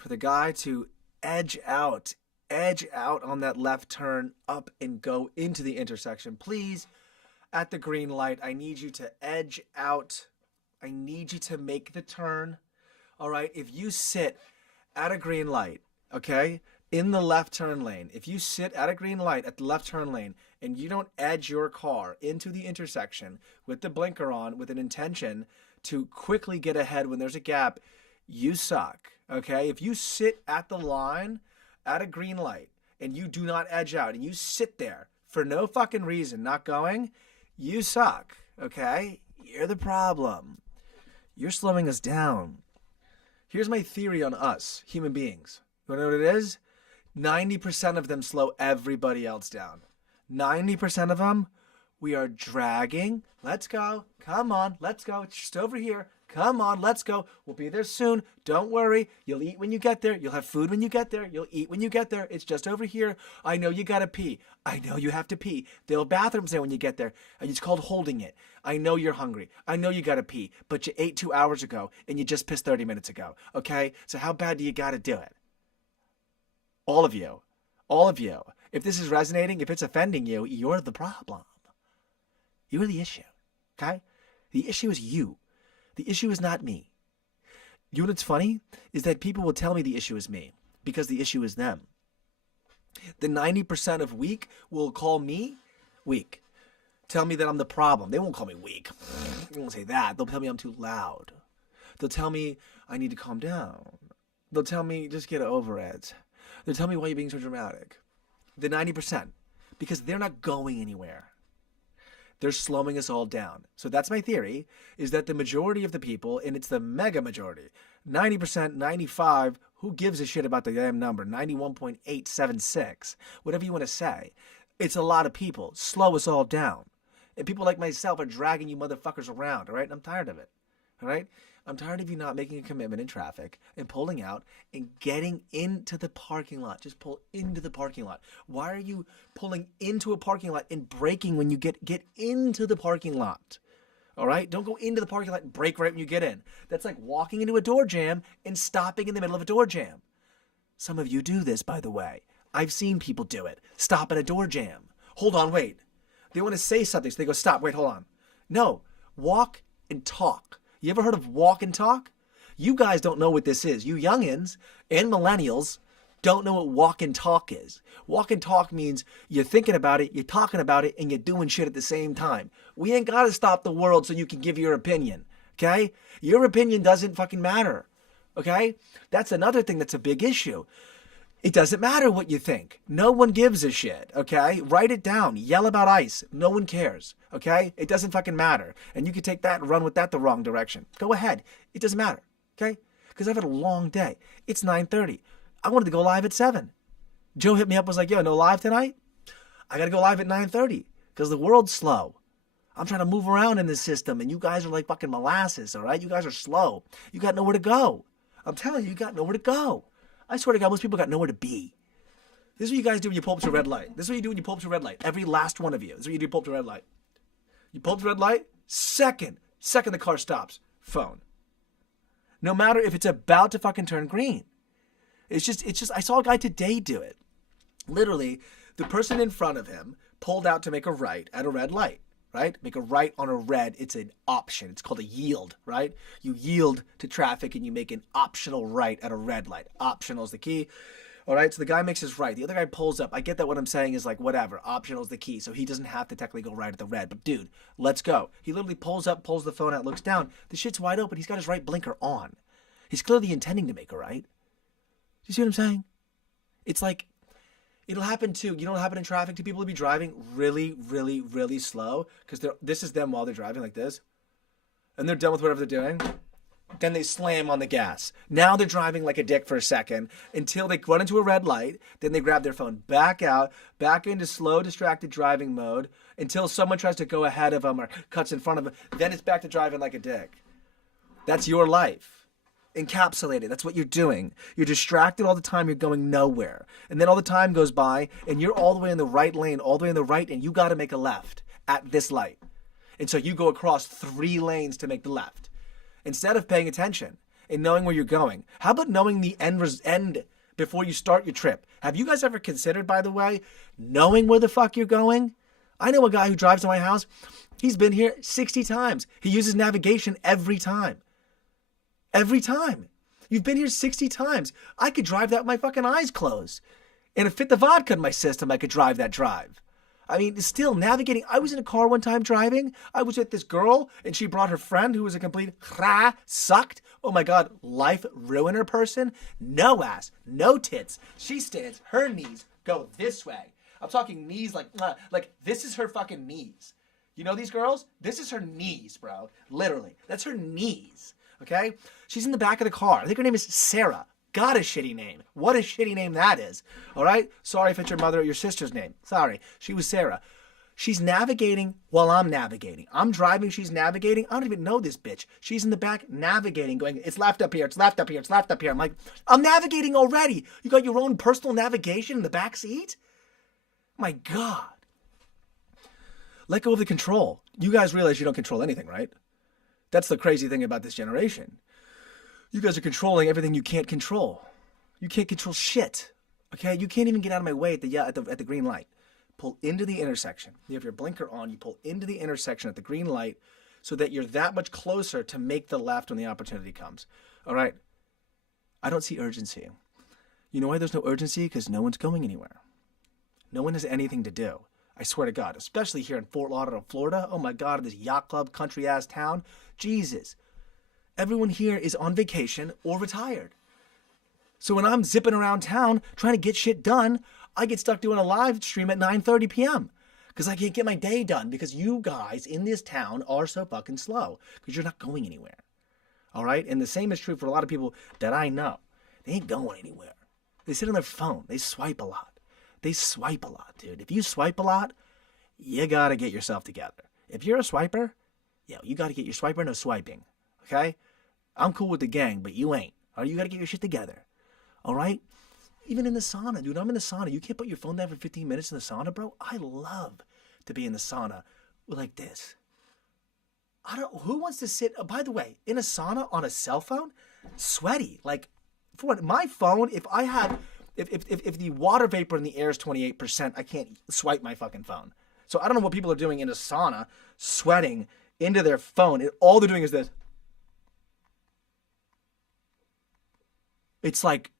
for the guy to edge out on that left turn up and go into the intersection. Please, at the green light, I need you to edge out. I need you to make the turn. All right, if you sit at a green light, okay, in the left turn lane, if you sit at a green light at the left turn lane and you don't edge your car into the intersection with the blinker on with an intention to quickly get ahead when there's a gap, you suck, okay? If you sit at the line at a green light and you do not edge out and you sit there for no fucking reason not going, you suck, okay? You're the problem. You're slowing us down. Here's my theory on us, human beings. You want to know what it is? 90% of them slow everybody else down. 90% of them, we are dragging. Let's go. Come on, let's go. It's just over here. Come on, let's go. We'll be there soon. Don't worry. You'll eat when you get there. You'll have food when you get there. You'll eat when you get there. It's just over here. I know you gotta pee. I know you have to pee. There'll bathrooms there when you get there. It's called holding it. I know you're hungry. I know you gotta pee, but you ate 2 hours ago and you just pissed 30 minutes ago. Okay? So how bad do you gotta do it? All of you. All of you. If this is resonating, if it's offending you, you're the problem. You're the issue. Okay? The issue is you. The issue is not me. You know what's funny? Is that people will tell me the issue is me because the issue is them. The 90% of weak will call me weak. Tell me that I'm the problem. They won't call me weak. They won't say that. They'll tell me I'm too loud. They'll tell me I need to calm down. They'll tell me just get over it. They'll tell me why you're being so dramatic. The 90%. Because they're not going anywhere. They're slowing us all down. So that's my theory, is that the majority of the people, and it's the mega majority, 90%, 95%, who gives a shit about the damn number, 91.876, whatever you want to say. It's a lot of people. Slow us all down. And people like myself are dragging you motherfuckers around, all right? And I'm tired of it, all right? I'm tired of you not making a commitment in traffic and pulling out and getting into the parking lot. Just pull into the parking lot. Why are you pulling into a parking lot and braking when you get into the parking lot? All right? Don't go into the parking lot and brake right when you get in. That's like walking into a door jam and stopping in the middle of a door jam. Some of you do this, by the way. I've seen people do it. Stop in a door jam. Hold on, wait. They want to say something, so they go, stop, wait, hold on. No, walk and talk. You ever heard of walk and talk? You guys don't know what this is. You youngins and millennials don't know what walk and talk is. Walk and talk means you're thinking about it, you're talking about it, and you're doing shit at the same time. We ain't got to stop the world so you can give your opinion, okay? Your opinion doesn't fucking matter, okay? That's another thing that's a big issue. It doesn't matter what you think. No one gives a shit, okay? Write it down. Yell about ice. No one cares, okay? It doesn't fucking matter. And you can take that and run with that the wrong direction. Go ahead. It doesn't matter, okay? Because I've had a long day. It's 9:30. I wanted to go live at 7. Joe hit me up, was like, yo, no live tonight? I got to go live at 9:30 because the world's slow. I'm trying to move around in this system, and you guys are like fucking molasses, all right? You guys are slow. You got nowhere to go. I'm telling you, you got nowhere to go. I swear to God, most people got nowhere to be. This is what you guys do when you pull up to a red light. This is what you do when you pull up to a red light. Every last one of you. This is what you do when you pull up to a red light. You pull up to a red light, second the car stops, phone. No matter if it's about to fucking turn green. It's just, I saw a guy today do it. Literally, the person in front of him pulled out to make a right at a red light, right? Make a right on a red. It's an option. It's called a yield, right? You yield to traffic and you make an optional right at a red light. Optional is the key. All right, so the guy makes his right. The other guy pulls up. I get that what I'm saying is like, whatever. Optional is the key, so he doesn't have to technically go right at the red. But dude, let's go. He literally pulls up, pulls the phone out, looks down. The shit's wide open. He's got his right blinker on. He's clearly intending to make a right. Do you see what I'm saying? It's like, it'll happen too. You know what happen in traffic? To people will be driving really, really, really slow because this is them while they're driving like this. And they're done with whatever they're doing. Then they slam on the gas. Now they're driving like a dick for a second until they run into a red light. Then they grab their phone back out, back into slow, distracted driving mode until someone tries to go ahead of them or cuts in front of them. Then it's back to driving like a dick. That's your life. Encapsulated. That's what you're doing. You're distracted all the time. You're going nowhere. And then all the time goes by and you're all the way in the right lane, all the way in the right, and you got to make a left at this light. And so you go across 3 lanes to make the left. Instead of paying attention, and knowing where you're going? How about knowing the end before you start your trip? Have you guys ever considered, by the way, knowing where the fuck you're going? I know a guy who drives to my house. He's been here 60 times. He uses navigation every time. Every time. You've been here 60 times. I could drive that with my fucking eyes closed. And if fit the vodka in my system, I could drive that drive. I mean, still navigating. I was in a car one time driving. I was with this girl, and she brought her friend who was a complete sucked. Oh my God, life ruiner person. No ass, no tits. She stands, her knees go this way. I'm talking knees like this is her fucking knees. You know these girls? This is her knees, bro. Literally, that's her knees. Okay? She's in the back of the car. I think her name is Sarah. God, a shitty name. What a shitty name that is. All right? Sorry if it's your mother or your sister's name. Sorry. She was Sarah. She's navigating while I'm navigating. I'm driving, she's navigating. I don't even know this bitch. She's in the back navigating, going, it's left up here, it's left up here, it's left up here. I'm like, I'm navigating already. You got your own personal navigation in the back seat? My God. Let go of the control. You guys realize you don't control anything, right? That's the crazy thing about this generation. You guys are controlling everything you can't control. You can't control shit. Okay? You can't even get out of my way at the green light. Pull into the intersection. You have your blinker on. You pull into the intersection at the green light so that you're that much closer to make the left when the opportunity comes. All right? I don't see urgency. You know why there's no urgency? Because no one's going anywhere. No one has anything to do. I swear to God, especially here in Fort Lauderdale, Florida. Oh my God, this yacht club, country-ass town. Jesus. Everyone here is on vacation or retired. So when I'm zipping around town trying to get shit done, I get stuck doing a live stream at 9:30 p.m. because I can't get my day done because you guys in this town are so fucking slow because you're not going anywhere. All right? And the same is true for a lot of people that I know. They ain't going anywhere. They sit on their phone. They swipe a lot. They swipe a lot, dude. If you swipe a lot, you got to get yourself together. If you're a swiper, you got to get your swiper, no swiping. Okay? I'm cool with the gang, but you ain't. All right? You got to get your shit together. All right? Even in the sauna, dude. I'm in the sauna. You can't put your phone down for 15 minutes in the sauna, bro. I love to be in the sauna like this. Who wants to sit, by the way, in a sauna on a cell phone? Sweaty. Like, for what? My phone, if the water vapor in the air is 28%, I can't swipe my fucking phone. So I don't know what people are doing in a sauna, sweating into their phone. All they're doing is this. It's like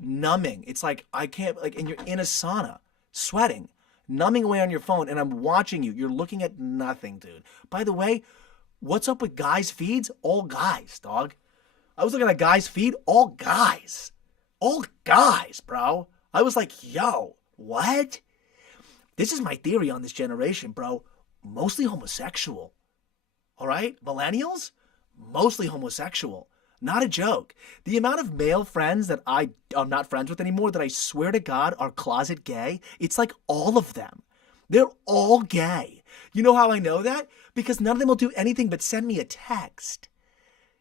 numbing. It's like I can't, like, and you're in a sauna, sweating, numbing away on your phone, and I'm watching you. You're looking at nothing, dude. By the way, what's up with guys' feeds? All guys, dog. I was looking at guys' feed, all guys. All guys, bro. I was like, yo, what? This is my theory on this generation, bro. Mostly homosexual. All right? Millennials? Mostly homosexual. Not a joke. The amount of male friends that I'm not friends with anymore that I swear to God are closet gay, it's like all of them. They're all gay. You know how I know that? Because none of them will do anything but send me a text.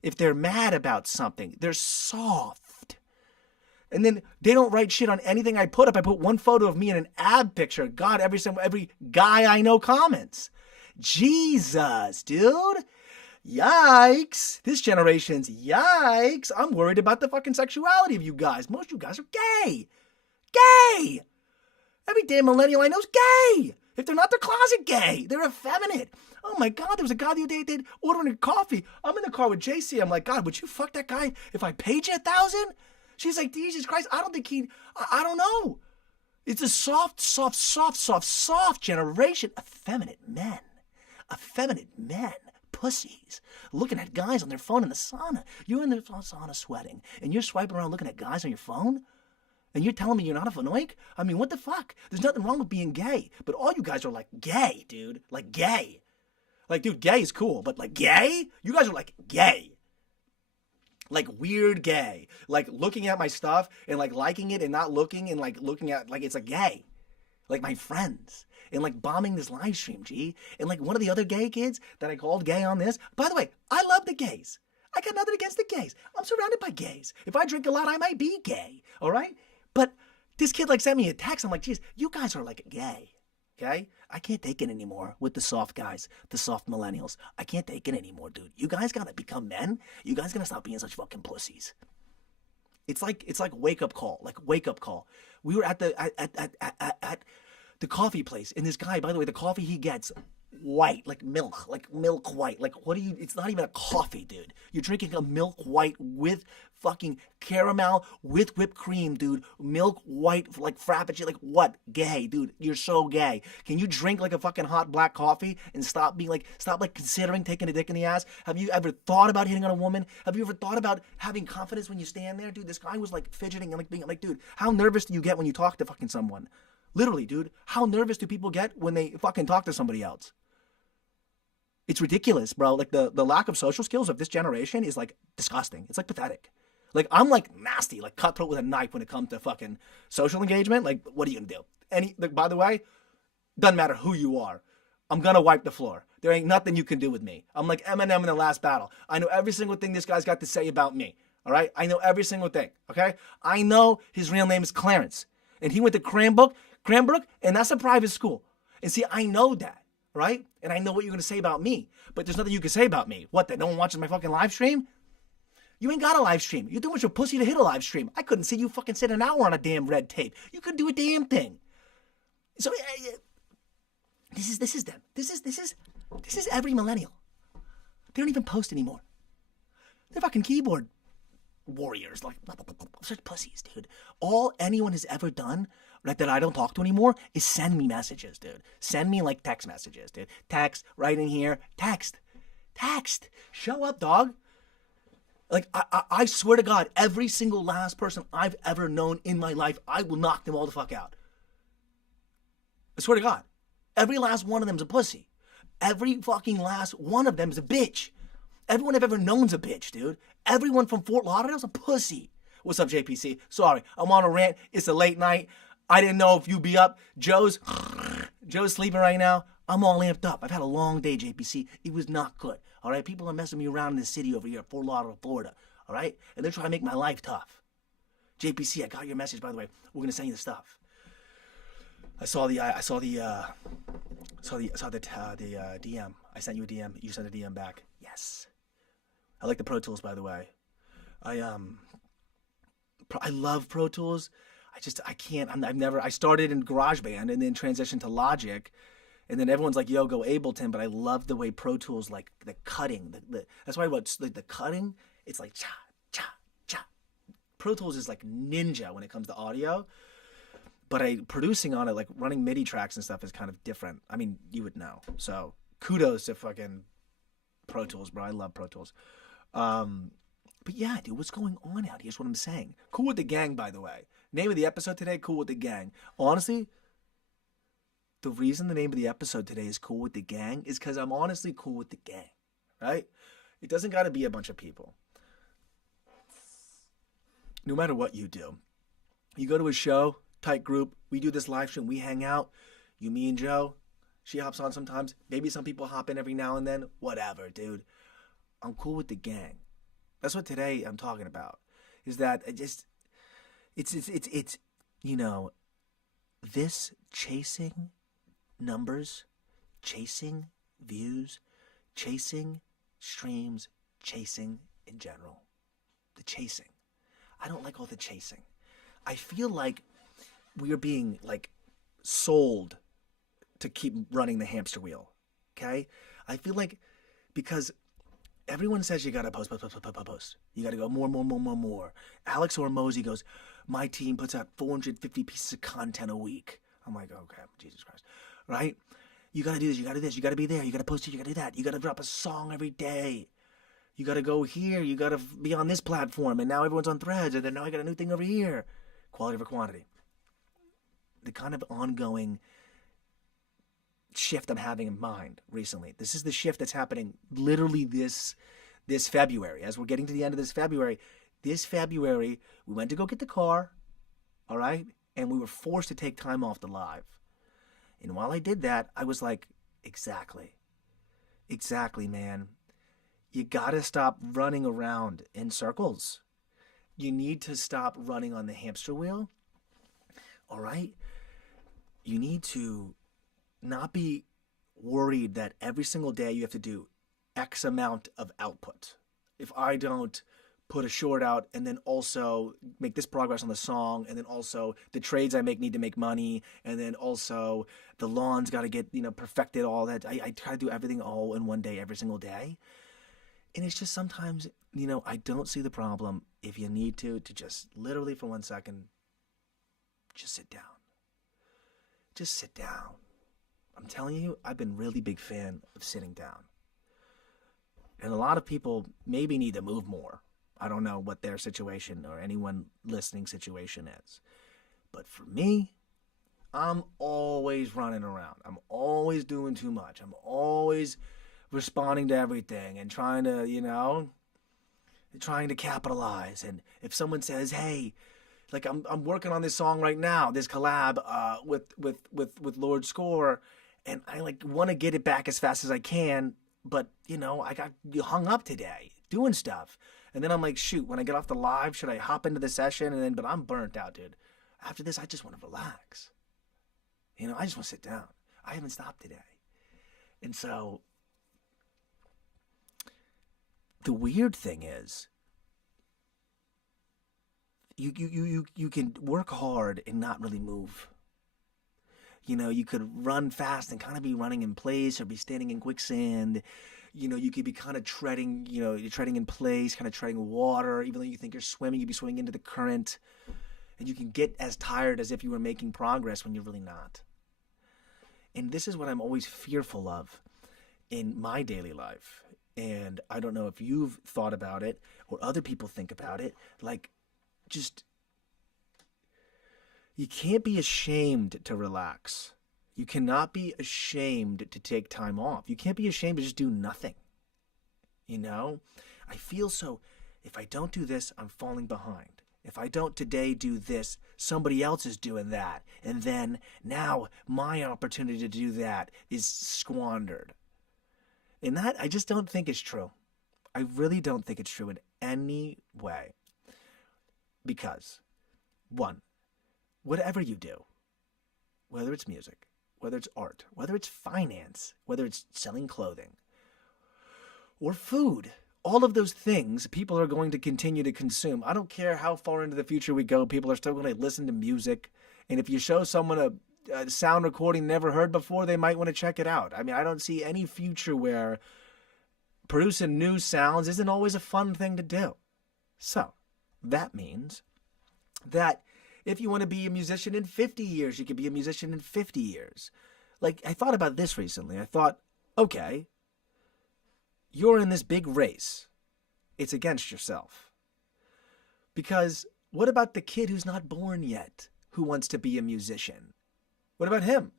If they're mad about something, they're soft. And then they don't write shit on anything I put up. I put one photo of me in an ab picture. God, every guy I know comments. Jesus, dude. Yikes. This generation's yikes. I'm worried about the fucking sexuality of you guys. Most of you guys are gay. Gay. Every damn millennial I know is gay. If they're not, they're closet gay. They're effeminate. Oh my God, there was a guy the other day ordering a coffee. I'm in the car with JC. I'm like, God, would you fuck that guy if I paid you $1,000? She's like, Jesus Christ, I don't think I don't know. It's a soft generation. Effeminate men. Pussies. Looking at guys on their phone in the sauna. You're in the sauna sweating, and you're swiping around looking at guys on your phone? And you're telling me you're not a fanoik? I mean, what the fuck? There's nothing wrong with being gay. But all you guys are like gay, dude. Like gay. Like, dude, gay is cool, but like gay? You guys are like gay. Like weird gay. Like looking at my stuff and like liking it and not looking and like looking at like it's a gay. Like my friends. And like bombing this live stream, G. And like one of the other gay kids that I called gay on this. By the way, I love the gays. I got nothing against the gays. I'm surrounded by gays. If I drink a lot, I might be gay. All right? But this kid like sent me a text. I'm like, geez, you guys are like gay. Okay? I can't take it anymore with the soft guys, the soft millennials. I can't take it anymore, dude. You guys gotta become men. You guys gotta stop being such fucking pussies. It's like wake up call, like wake up call. We were at the coffee place, and this guy, by the way, the coffee he gets white, like milk white. Like, what do you? It's not even a coffee, dude. You're drinking a milk white with fucking caramel with whipped cream, dude. Milk white, like frappuccino, like what? Gay, dude. You're so gay. Can you drink like a fucking hot black coffee and stop considering taking a dick in the ass? Have you ever thought about hitting on a woman? Have you ever thought about having confidence when you stand there, dude? This guy was like fidgeting and like being like, dude, how nervous do you get when you talk to fucking someone? Literally, dude, how nervous do people get when they fucking talk to somebody else? It's ridiculous, bro. Like the lack of social skills of this generation is like disgusting. It's like pathetic. Like I'm like nasty, like cutthroat with a knife when it comes to fucking social engagement. Like, what are you gonna do? Like, by the way, doesn't matter who you are. I'm gonna wipe the floor. There ain't nothing you can do with me. I'm like Eminem in the last battle. I know every single thing this guy's got to say about me. All right? I know every single thing. Okay? I know his real name is Clarence. And he went to Cranbrook, and that's a private school. And see, I know that, right? And I know what you're gonna say about me. But there's nothing you can say about me. What, that no one watches my fucking live stream? You ain't got a live stream. You're too much of a pussy to hit a live stream. I couldn't see you fucking sit an hour on a damn red tape. You couldn't do a damn thing. So this is them. This is every millennial. They don't even post anymore. They're fucking keyboard warriors, like such pussies, dude. All anyone has ever done, right, that I don't talk to anymore is send me messages, dude. Send me like text messages, dude. Text right in here. Text. Show up, dog. Like, I swear to God, every single last person I've ever known in my life, I will knock them all the fuck out. I swear to God. Every last one of them is a pussy. Every fucking last one of them is a bitch. Everyone I've ever known's a bitch, dude. Everyone from Fort Lauderdale's a pussy. What's up, JPC? Sorry, I'm on a rant. It's a late night. I didn't know if you'd be up. Joe's sleeping right now. I'm all amped up. I've had a long day, JPC. It was not good. All right, people are messing me around in the city over here, Fort Lauderdale, Florida. All right, and they're trying to make my life tough. JPC, I got your message, by the way. We're gonna send you the stuff. I saw the DM. I sent you a DM. You sent a DM back. Yes. I like the Pro Tools, by the way. I love Pro Tools. I started in GarageBand and then transitioned to Logic. And then everyone's like, yo, go Ableton. But I love the way Pro Tools, like the cutting. That's why the cutting, it's like cha, cha, cha. Pro Tools is like ninja when it comes to audio. But producing on it, like running MIDI tracks and stuff is kind of different. I mean, you would know. So kudos to fucking Pro Tools, bro. I love Pro Tools. But yeah, dude, what's going on out here is what I'm saying. Kool with the Gang, by the way. Name of the episode today, Kool with the Gang. Honestly, the reason the name of the episode today is Kool with the Gang is because I'm honestly cool with the gang, right? It doesn't got to be a bunch of people. No matter what you do. You go to a show, tight group, we do this live stream, we hang out, you, me, and Joe, she hops on sometimes, maybe some people hop in every now and then, whatever, dude. I'm cool with the gang. That's what today I'm talking about, is that it's you know, this chasing numbers, chasing views, chasing streams, chasing in general. The chasing. I don't like all the chasing. I feel like we are being like sold to keep running the hamster wheel. Okay? I feel like because everyone says you gotta post. You gotta go more. Alex Hormozy goes, my team puts out 450 pieces of content a week. I'm like, okay, Jesus Christ. Right? You gotta do this, you gotta do this, you gotta be there, you gotta post it, you gotta do that. You gotta drop a song every day. You gotta go here, you gotta be on this platform, and now everyone's on Threads, and then now I got a new thing over here. Quality over quantity. The kind of ongoing shift I'm having in mind recently. This is the shift that's happening literally this February. As we're getting to the end of this February, we went to go get the car, all right? And we were forced to take time off the live. And while I did that, I was like, exactly, man. You gotta stop running around in circles. You need to stop running on the hamster wheel, all right? You need to not be worried that every single day you have to do X amount of output. If I don't put a short out and then also make this progress on the song, and then also the trades I make need to make money, and then also the lawn's got to get, perfected, all that. I try to do everything all in one day, every single day. And it's just sometimes, I don't see the problem if you need to just literally for 1 second, just sit down. Just sit down. I'm telling you, I've been a really big fan of sitting down. And a lot of people maybe need to move more. I don't know what their situation or anyone listening situation is. But for me, I'm always running around. I'm always doing too much. I'm always responding to everything and trying to capitalize. And if someone says, hey, like I'm working on this song right now, this collab with Lord Score, and I want to get it back as fast as I can, but I got hung up today doing stuff. And then I'm like, shoot, when I get off the live, should I hop into the session? But I'm burnt out, dude. After this, I just want to relax. I just want to sit down. I haven't stopped today. And so the weird thing is, you can work hard and not really move. You could run fast and kind of be running in place or be standing in quicksand. You could be kind of treading, you're treading in place, kind of treading water. Even though you think you're swimming, you'd be swimming into the current. And you can get as tired as if you were making progress when you're really not. And this is what I'm always fearful of in my daily life. And I don't know if you've thought about it or other people think about it. You can't be ashamed to relax. You cannot be ashamed to take time off. You can't be ashamed to just do nothing. I feel if I don't do this, I'm falling behind. If I don't today do this, somebody else is doing that. And then now my opportunity to do that is squandered. And that I just don't think is true. I really don't think it's true in any way. Because, one, whatever you do, whether it's music, whether it's art, whether it's finance, whether it's selling clothing, or food, all of those things people are going to continue to consume. I don't care how far into the future we go, people are still going to listen to music. And if you show someone a sound recording never heard before, they might want to check it out. I mean, I don't see any future where producing new sounds isn't always a fun thing to do. So, that means that if you want to be a musician in 50 years, you can be a musician in 50 years. I thought about this recently. I thought, okay, you're in this big race. It's against yourself. Because what about the kid who's not born yet, who wants to be a musician? What about him?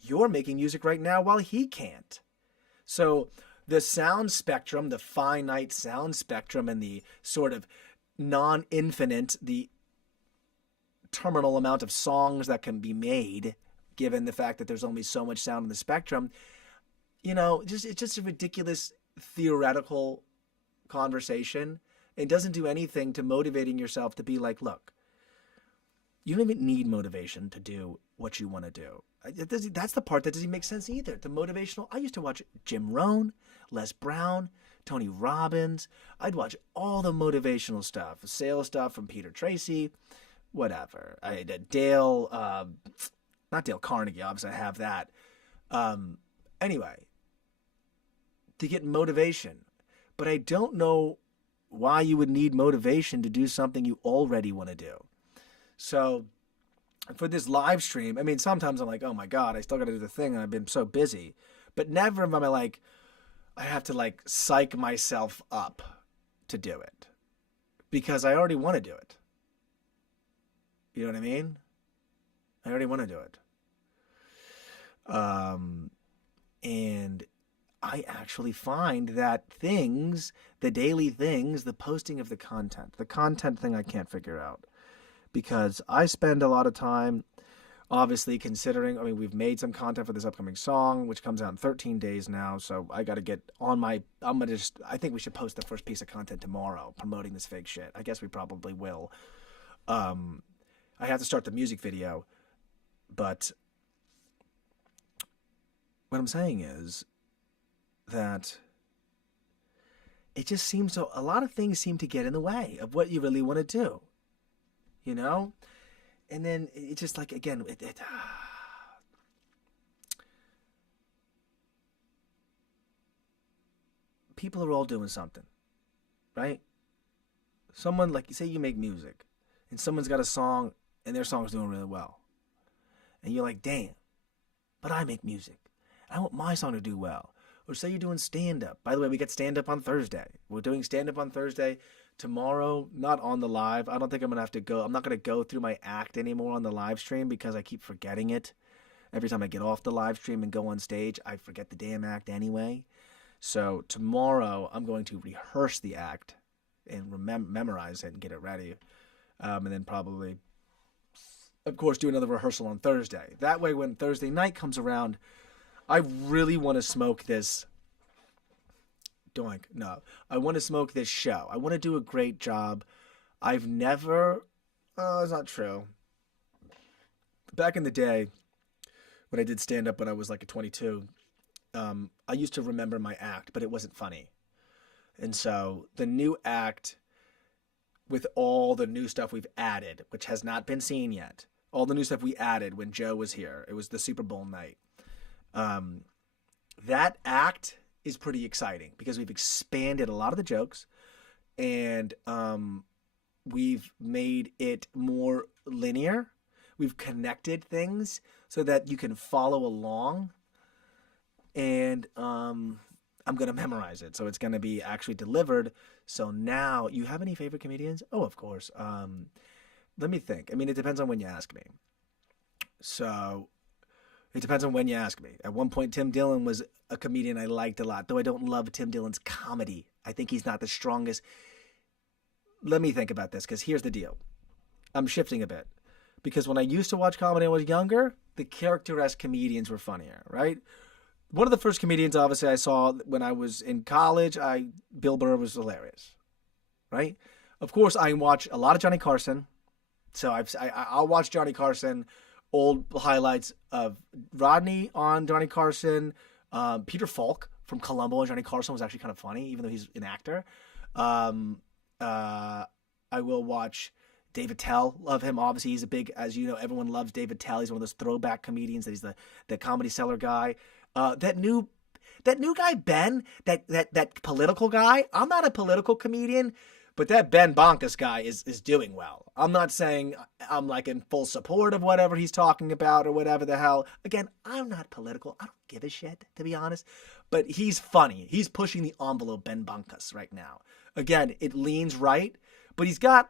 You're making music right now while he can't. So the sound spectrum, the finite sound spectrum, and the sort of non-infinite, the terminal amount of songs that can be made, given the fact that there's only so much sound in the spectrum, it's just a ridiculous theoretical conversation. It doesn't do anything to motivating yourself to be like, look, you don't even need motivation to do what you want to do. That's the part that doesn't make sense either. The motivational, I used to watch Jim Rohn, Les Brown, Tony Robbins. I'd watch all the motivational stuff, sales stuff from Peter Tracy, whatever. I had Dale, not Dale Carnegie, obviously I have that. Anyway, to get motivation. But I don't know why you would need motivation to do something you already want to do. So for this live stream, I mean, sometimes I'm like, oh my God, I still got to do the thing and I've been so busy. But never am I like, I have to psych myself up to do it. Because I already want to do it. You know what I mean? I already want to do it. And I actually find that things, the daily things, the posting of the content thing I can't figure out. Because I spend a lot of time, obviously, considering, we've made some content for this upcoming song, which comes out in 13 days now, so I got to get on I think we should post the first piece of content tomorrow, promoting this fake shit. I guess we probably will. I have to start the music video, but what I'm saying is that it just seems so, a lot of things seem to get in the way of what you really want to do, you know? And then it's just like, again, people are all doing something, right? Someone, like, say you make music and someone's got a song and their song's doing really well. And you're like, damn, but I make music. I want my song to do well. Or say you're doing stand-up. By the way, we get stand-up on Thursday. We're doing stand-up on Thursday. Tomorrow, not on the live. I don't think I'm going to have to go. I'm not going to go through my act anymore on the live stream because I keep forgetting it. Every time I get off the live stream and go on stage, I forget the damn act anyway. So tomorrow, I'm going to rehearse the act and memorize it and get it ready. And then probably, of course, do another rehearsal on Thursday. That way, when Thursday night comes around, I really want to smoke this. Doink. No. I want to smoke this show. I want to do a great job. I've never... Oh, it's not true. Back in the day, when I did stand-up when I was like a 22, I used to remember my act, but it wasn't funny. And so the new act, with all the new stuff we've added, which has not been seen yet, all the new stuff we added when Joe was here, it was the Super Bowl night. That act is pretty exciting because we've expanded a lot of the jokes and we've made it more linear. We've connected things so that you can follow along, and I'm going to memorize it. So it's going to be actually delivered. So now, you have any favorite comedians? Oh, of course. Let me think. I mean, it depends on when you ask me. So... It depends on when you ask me. At one point, Tim Dillon was a comedian I liked a lot, though I don't love Tim Dillon's comedy. I think he's not the strongest. Let me think about this, because here's the deal. I'm shifting a bit. Because when I used to watch comedy when I was younger, the character-esque comedians were funnier, right? One of the first comedians, obviously, I saw when I was in college, Bill Burr was hilarious, right? Of course, I watch a lot of Johnny Carson. So I'll watch Johnny Carson, old highlights of Rodney on Johnny Carson. Peter Falk from Columbo on Johnny Carson was actually kind of funny, even though he's an actor. I will watch Dave Attell. Love him. Obviously, he's a big, as you know, everyone loves Dave Attell. He's one of those throwback comedians. That he's the Comedy Cellar guy. That new guy, Ben, that political guy. I'm not a political comedian, but that Ben Bonkus guy is doing well. I'm not saying I'm like in full support of whatever he's talking about or whatever the hell. Again, I'm not political. I don't give a shit, to be honest. But he's funny. He's pushing the envelope, Ben Bonkus, right now. Again, it leans right, but he's got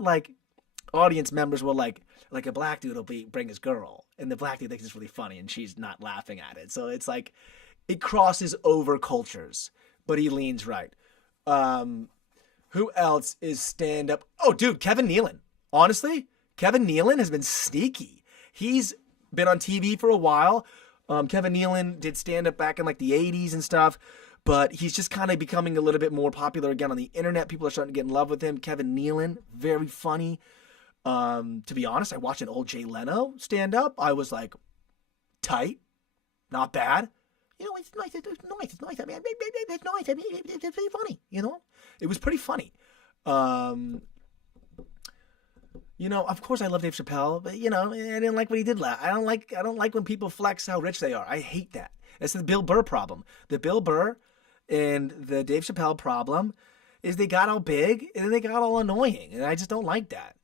like audience members will like a black dude will bring his girl, and the black dude thinks it's really funny, and she's not laughing at it. So it's like it crosses over cultures, but he leans right. Who else is stand-up? Oh, dude, Kevin Nealon. Honestly, Kevin Nealon has been sneaky. He's been on TV for a while. Kevin Nealon did stand-up back in like the 80s and stuff, but he's just kind of becoming a little bit more popular again on the internet. People are starting to get in love with him. Kevin Nealon, very funny. To be honest, I watched an old Jay Leno stand-up. I was like, tight, not bad. You know, it's nice. It's nice. I mean, it's nice. I mean, it's pretty funny. You know, it was pretty funny. You know, of course, I love Dave Chappelle, but you know, I didn't like what he did. I don't like when people flex how rich they are. I hate that. That's the Bill Burr problem. The Bill Burr and the Dave Chappelle problem is they got all big and then they got all annoying, and I just don't like that.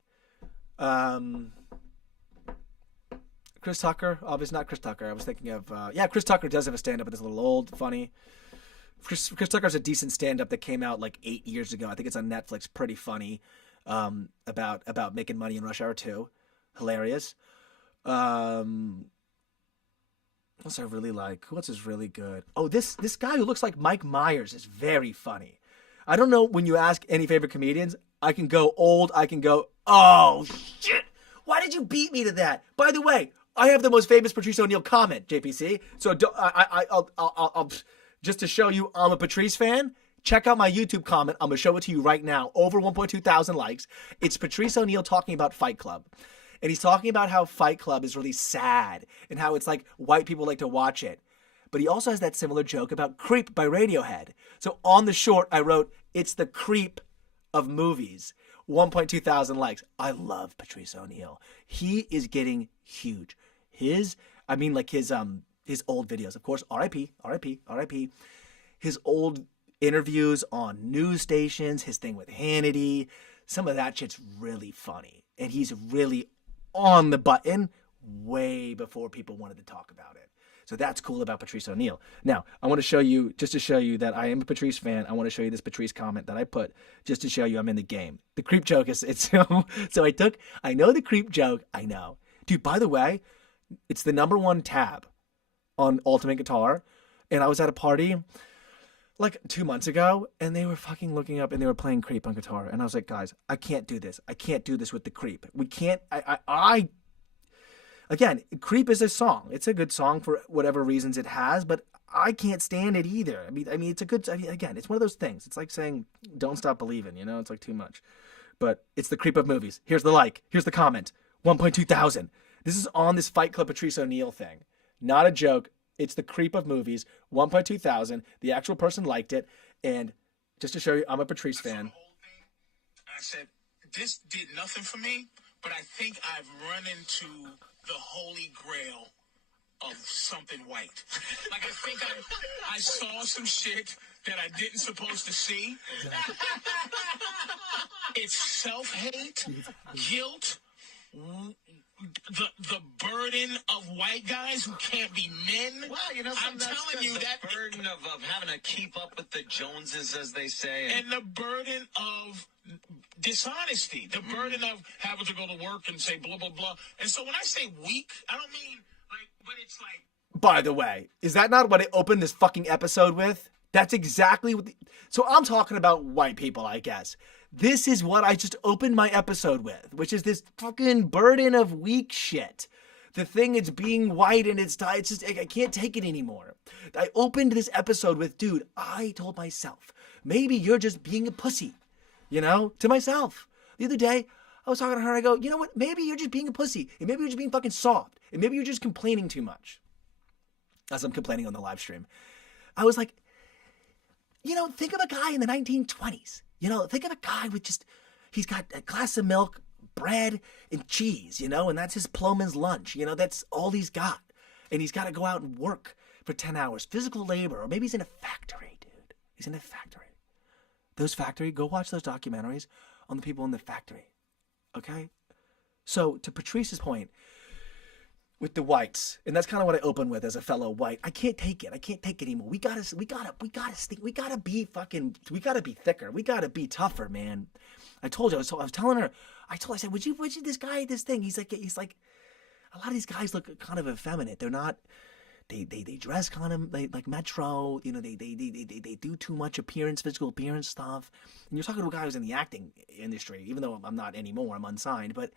Chris Tucker, obviously not Chris Tucker. I was thinking of, Chris Tucker does have a stand-up, but it's a little old, funny. Chris Tucker's a decent stand-up that came out like 8 years ago. I think it's on Netflix, pretty funny, about making money in Rush Hour 2. Hilarious. What else I really like? Who else is really good? Oh, this guy who looks like Mike Myers is very funny. I don't know, when you ask any favorite comedians, I can go old, I can go, oh, shit! Why did you beat me to that? By the way, I have the most famous Patrice O'Neal comment, JPC. So I'll just to show you I'm a Patrice fan, check out my YouTube comment. I'm going to show it to you right now. Over 1.2 thousand likes. It's Patrice O'Neal talking about Fight Club. And he's talking about how Fight Club is really sad and how it's like white people like to watch it. But he also has that similar joke about Creep by Radiohead. So on the short, I wrote, it's the creep of movies. 1.2 thousand likes. I love Patrice O'Neal. He is getting huge. His old videos, of course, R.I.P., R.I.P., R.I.P. His old interviews on news stations, his thing with Hannity, some of that shit's really funny. And he's really on the button way before people wanted to talk about it. So that's cool about Patrice O'Neal. Now, I want to show you, just to show you that I am a Patrice fan, I want to show you this Patrice comment that I put just to show you I'm in the game. The creep joke is, I know the creep joke, I know. Dude, by the way, it's the #1 tab on Ultimate Guitar. And I was at a party like 2 months ago, and they were fucking looking up and they were playing Creep on guitar. And I was like, guys, I can't do this. I can't do this with the Creep. We can't, Again, Creep is a song. It's a good song for whatever reasons it has, but I can't stand it either. I mean, it's a good, again, it's one of those things. It's like saying, don't stop believing, you know? It's like too much. But it's the creep of movies. Here's the like. Here's the comment. 1.2 thousand. This is on this Fight Club Patrice O'Neal thing. Not a joke. It's the creep of movies. 1.2 thousand. The actual person liked it. And just to show you, I'm a Patrice fan. I said, this did nothing for me, but I think I've run into the holy grail of something white. Like, I think I saw some shit that I didn't supposed to see. It's self-hate, guilt, the burden of white guys who can't be men. Well, you know, I'm telling you that burden of having to keep up with the Joneses, as they say, and the burden of dishonesty, the burden of having to go to work and say blah blah blah. And so when I say weak, I don't mean like, but it's like. By the way, is that not what I opened this fucking episode with? That's exactly what. So I'm talking about white people, I guess. This is what I just opened my episode with, which is this fucking burden of weak shit. The thing is being white and it's just, I can't take it anymore. I opened this episode with, dude, I told myself, maybe you're just being a pussy, you know, to myself. The other day, I was talking to her and I go, you know what, maybe you're just being a pussy and maybe you're just being fucking soft and maybe you're just complaining too much. As I'm complaining on the live stream. I was like, you know, think of a guy in the 1920s. You know, think of a guy with just, he's got a glass of milk, bread, and cheese, you know, and that's his plowman's lunch. You know, that's all he's got. And he's got to go out and work for 10 hours, physical labor, or maybe he's in a factory, dude. He's in a factory. Go watch those documentaries on the people in the factory, okay? So, to Patrice's point, with the whites, and that's kind of what I open with as a fellow white. I can't take it. I can't take it anymore. We gotta be thicker. We gotta be tougher, man. I told you. I was telling her. I said, would you this guy this thing? He's like, a lot of these guys look kind of effeminate. They're not. They dress kind of like Metro. You know, they do too much physical appearance stuff. And you're talking to a guy who's in the acting industry, even though I'm not anymore. I'm unsigned, but.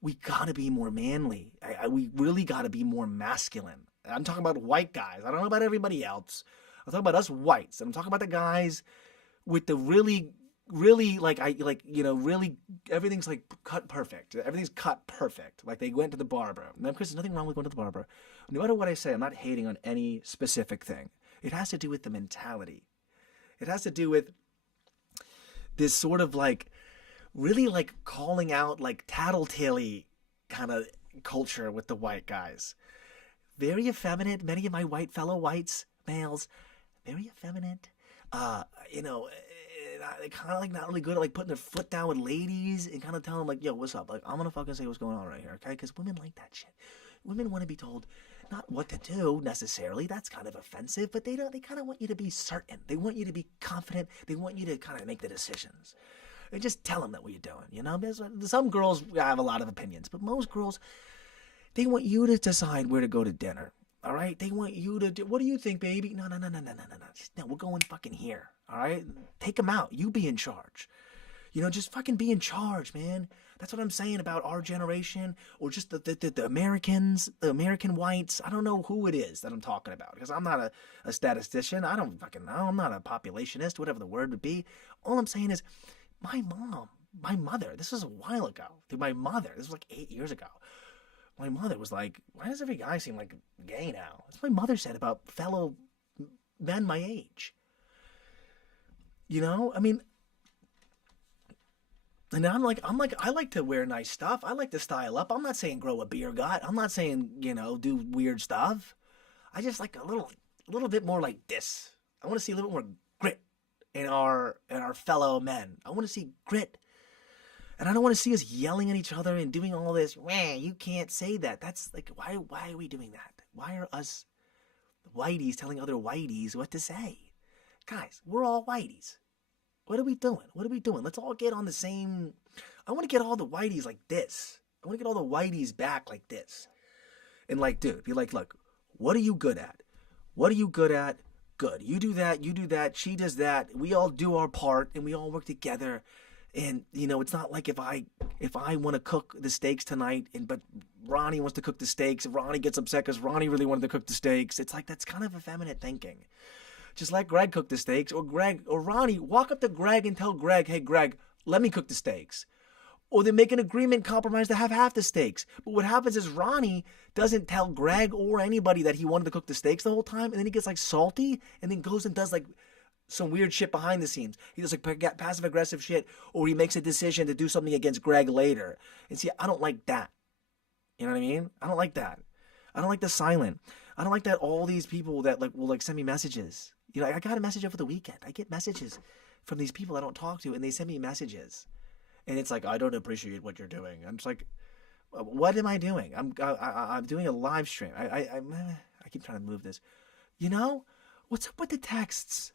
We gotta be more manly. We really gotta be more masculine. I'm talking about white guys. I don't know about everybody else. I'm talking about us whites. I'm talking about the guys with the really everything's like cut perfect. Everything's cut perfect. Like they went to the barber. Now, Chris, there's nothing wrong with going to the barber. No matter what I say, I'm not hating on any specific thing. It has to do with the mentality. It has to do with this sort of like really like calling out like tattletale kind of culture with the white guys. Very effeminate. Many of my white fellow whites, males, very effeminate. You know, they kind of like not really good at like putting their foot down with ladies and kind of telling them like, yo, what's up? Like, I'm going to fucking say what's going on right here, okay? Because women like that shit. Women want to be told not what to do necessarily. That's kind of offensive, but they kind of want you to be certain. They want you to be confident. They want you to kind of make the decisions. And just tell them that what you're doing, you know? Because some girls have a lot of opinions, but most girls, they want you to decide where to go to dinner, all right? They want you to do, what do you think, baby? No. No, we're going fucking here, all right? Take them out. You be in charge. You know, just fucking be in charge, man. That's what I'm saying about our generation or just the Americans, the American whites. I don't know who it is that I'm talking about because I'm not a statistician. I don't fucking know. I'm not a populationist, whatever the word would be. All I'm saying is, my mom my mother, this was a while ago, through my mother, this was like 8 years ago. My mother was like, why does every guy seem like gay now? That's what my mother said about fellow men my age. You know, I mean, and I'm like, I like to wear nice stuff. I like to style up. I'm not saying grow a beer gut. I'm not saying, you know, do weird stuff. I just like a little bit more like this. I want to see a little bit more grit in our fellow men. I want to see grit. And I don't want to see us yelling at each other and doing all this. Wah, you can't say that. That's like, why are we doing that? Why are us whiteys telling other whiteys what to say? Guys, we're all whiteys. What are we doing? What are we doing? Let's all get on the same... I want to get all the whiteys like this. I want to get all the whiteys back like this. And like, dude, be like, look, what are you good at? What are you good at? Good. You do that, she does that. We all do our part and we all work together. And, you know, it's not like if I want to cook the steaks tonight, but Ronnie wants to cook the steaks, if Ronnie gets upset because Ronnie really wanted to cook the steaks, it's like that's kind of effeminate thinking. Just let Greg cook the steaks, or Ronnie, walk up to Greg and tell Greg, hey, Greg, let me cook the steaks. Or they make an agreement, compromise to have half the steaks. But what happens is Ronnie doesn't tell Greg or anybody that he wanted to cook the steaks the whole time, and then he gets like salty and then goes and does like some weird shit behind the scenes. He does like passive aggressive shit, or he makes a decision to do something against Greg later. And see, I don't like that. You know what I mean? I don't like that. I don't like the silent. I don't like that all these people that like will like send me messages. You know, I got a message over the weekend. I get messages from these people I don't talk to, and they send me messages. And it's like, I don't appreciate what you're doing. I'm just like, what am I doing? I'm doing a live stream. I keep trying to move this. You know, what's up with the texts?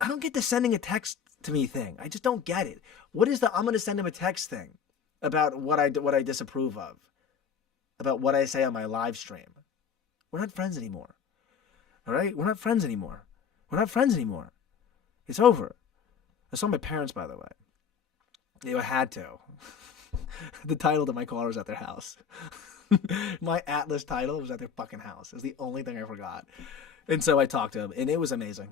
I don't get the sending a text to me thing. I just don't get it. What is the I'm going to send him a text thing about what I disapprove of, about what I say on my live stream? We're not friends anymore. All right, we're not friends anymore. We're not friends anymore. It's over. I saw my parents, by the way. They had to. The title to my car was at their house. My Atlas title was at their fucking house. It was the only thing I forgot. And so I talked to them, and it was amazing.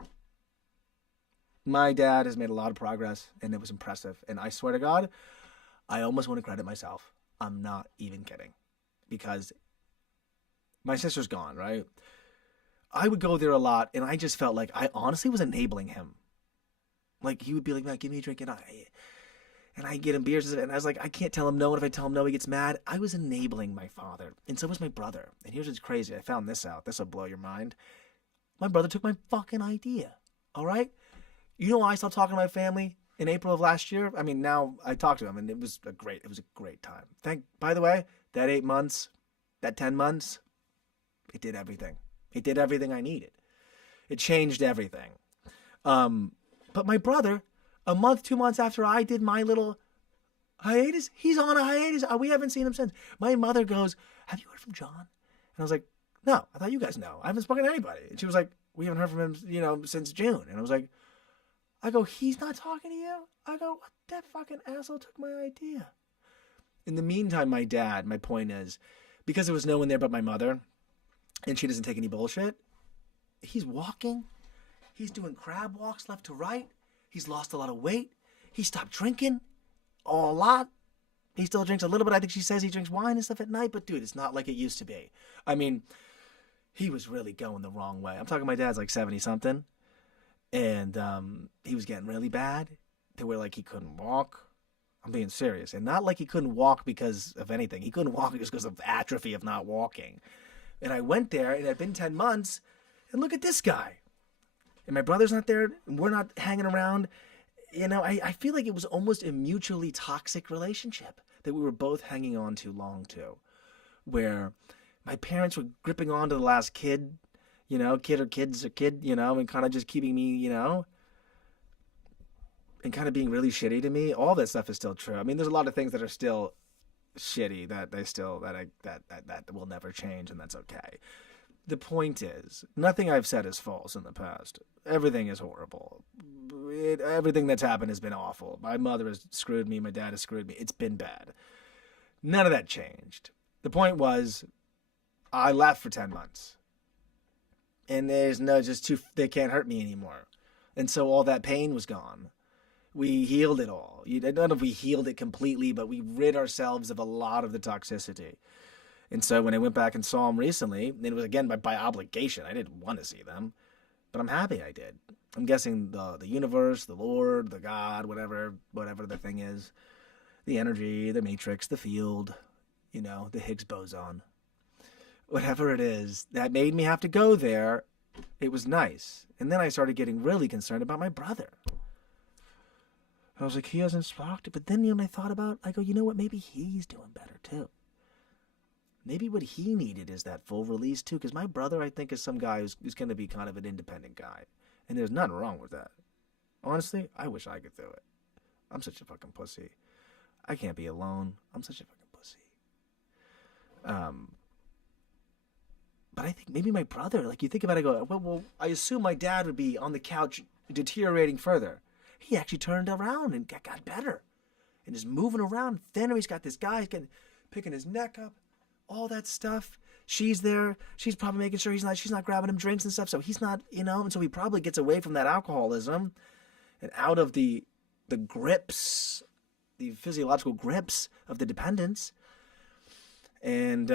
My dad has made a lot of progress, and it was impressive. And I swear to God, I almost want to credit myself. I'm not even kidding. Because my sister's gone, right? I would go there a lot, and I just felt like I honestly was enabling him. Like, he would be like, man, give me a drink, and I get him beers, and I was like, I can't tell him no, and if I tell him no, he gets mad. I was enabling my father, and so was my brother. And here's what's crazy. I found this out. This will blow your mind. My brother took my fucking idea, all right? You know why I stopped talking to my family in April of last year? I mean, now I talk to them, and it was a great time. By the way, that 8 months, that 10 months, it did everything. It did everything I needed. It changed everything. But my brother, a month, 2 months after I did my little hiatus, he's on a hiatus. We haven't seen him since. My mother goes, have you heard from John? And I was like, no, I thought you guys know. I haven't spoken to anybody. And she was like, we haven't heard from him, you know, since June. And I go, he's not talking to you? I go, what? That fucking asshole took my idea. In the meantime, my point is, because there was no one there but my mother, and she doesn't take any bullshit, he's walking. He's doing crab walks left to right. He's lost a lot of weight. He stopped drinking a lot. He still drinks a little bit. I think she says he drinks wine and stuff at night. But, dude, it's not like it used to be. I mean, he was really going the wrong way. I'm talking my dad's like 70-something. And he was getting really bad to where, like, he couldn't walk. I'm being serious. And not like he couldn't walk because of anything. He couldn't walk just because of atrophy of not walking. And I went there, and it had been 10 months. And look at this guy. And my brother's not there. And we're not hanging around. You know, I feel like it was almost a mutually toxic relationship that we were both hanging on to long to. Where my parents were gripping on to the last kid, you know, kids or kid, you know, and kind of just keeping me, you know, and kind of being really shitty to me. All that stuff is still true. I mean, there's a lot of things that are still shitty that will never change, and that's okay. The point is, nothing I've said is false in the past. Everything is horrible. Everything that's happened has been awful. My mother has screwed me. My dad has screwed me. It's been bad. None of that changed. The point was, I left for 10 months. And there's no, they can't hurt me anymore. And so all that pain was gone. We healed it all. I don't know if we healed it completely, but we rid ourselves of a lot of the toxicity. And so when I went back and saw them recently, and it was again by obligation. I didn't want to see them, but I'm happy I did. I'm guessing the universe, the Lord, the God, whatever the thing is, the energy, the matrix, the field, the Higgs boson, whatever it is, that made me have to go there. It was nice. And then I started getting really concerned about my brother. I was like, he hasn't sparked it. But then, I thought about, I go, you know what? Maybe he's doing better too. Maybe what he needed is that full release too. Because my brother, I think, is some guy who's going to be kind of an independent guy. And there's nothing wrong with that. Honestly, I wish I could do it. I'm such a fucking pussy. I can't be alone. I'm such a fucking pussy. But I think maybe my brother, like you think about it, I go, well, I assume my dad would be on the couch deteriorating further. He actually turned around and got better. And is moving around thinner. He's got this guy picking his neck up. All that stuff. She's there. She's probably making sure she's not grabbing him drinks and stuff. So he's not, and so he probably gets away from that alcoholism and out of the grips, the physiological grips of the dependence. And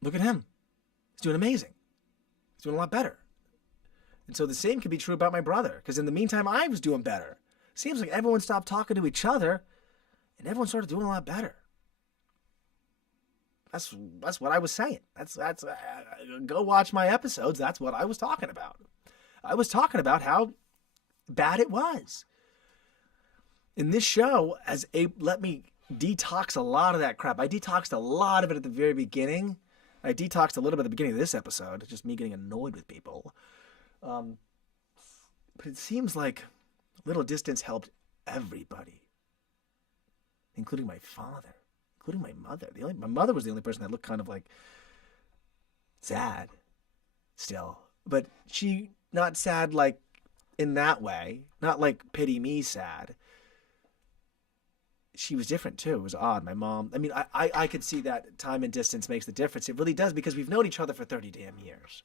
look at him. He's doing amazing. He's doing a lot better. And so the same could be true about my brother. Because in the meantime, I was doing better. Seems like everyone stopped talking to each other and everyone started doing a lot better. That's what I was saying. That's go watch my episodes. That's what I was talking about. I was talking about how bad it was. In this show, let me detox a lot of that crap. I detoxed a lot of it at the very beginning. I detoxed a little bit at the beginning of this episode, just me getting annoyed with people. But it seems like a little distance helped everybody, including my father, including my mother. My mother was the only person that looked kind of like sad still, but she not sad like in that way, not like pity me sad. She was different too. It was odd. My mom, I mean, I could see that time and distance makes the difference. It really does, because we've known each other for 30 damn years.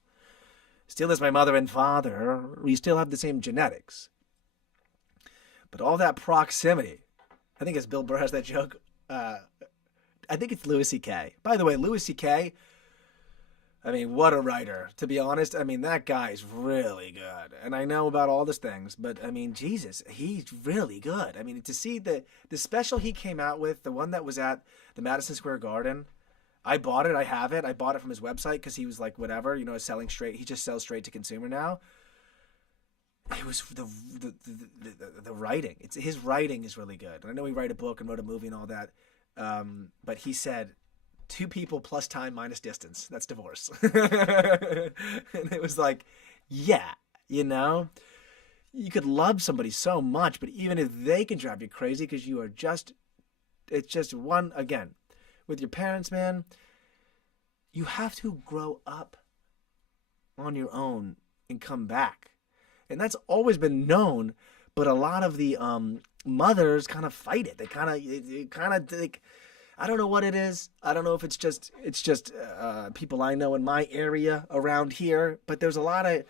Still as my mother and father, we still have the same genetics. But all that proximity, I think as Bill Burr has that joke, I think it's Louis C.K. By the way, Louis C.K., I mean, what a writer, to be honest. I mean, that guy's really good. And I know about all these things, but I mean, Jesus, he's really good. I mean, to see the special he came out with, the one that was at the Madison Square Garden, I bought it. I have it. I bought it from his website because he was like, whatever, selling straight. He just sells straight to consumer now. It was the writing. His writing is really good. And I know he wrote a book and wrote a movie and all that. But he said, 2 people plus time minus distance. That's divorce. And it was like, yeah, you could love somebody so much, but even if they can drive you crazy because you are it's just one, again, with your parents, man, you have to grow up on your own and come back. And that's always been known, but a lot of the mothers kind of fight it. They kind of like, I don't know what it is. I don't know if it's just people I know in my area around here, but there's a lot of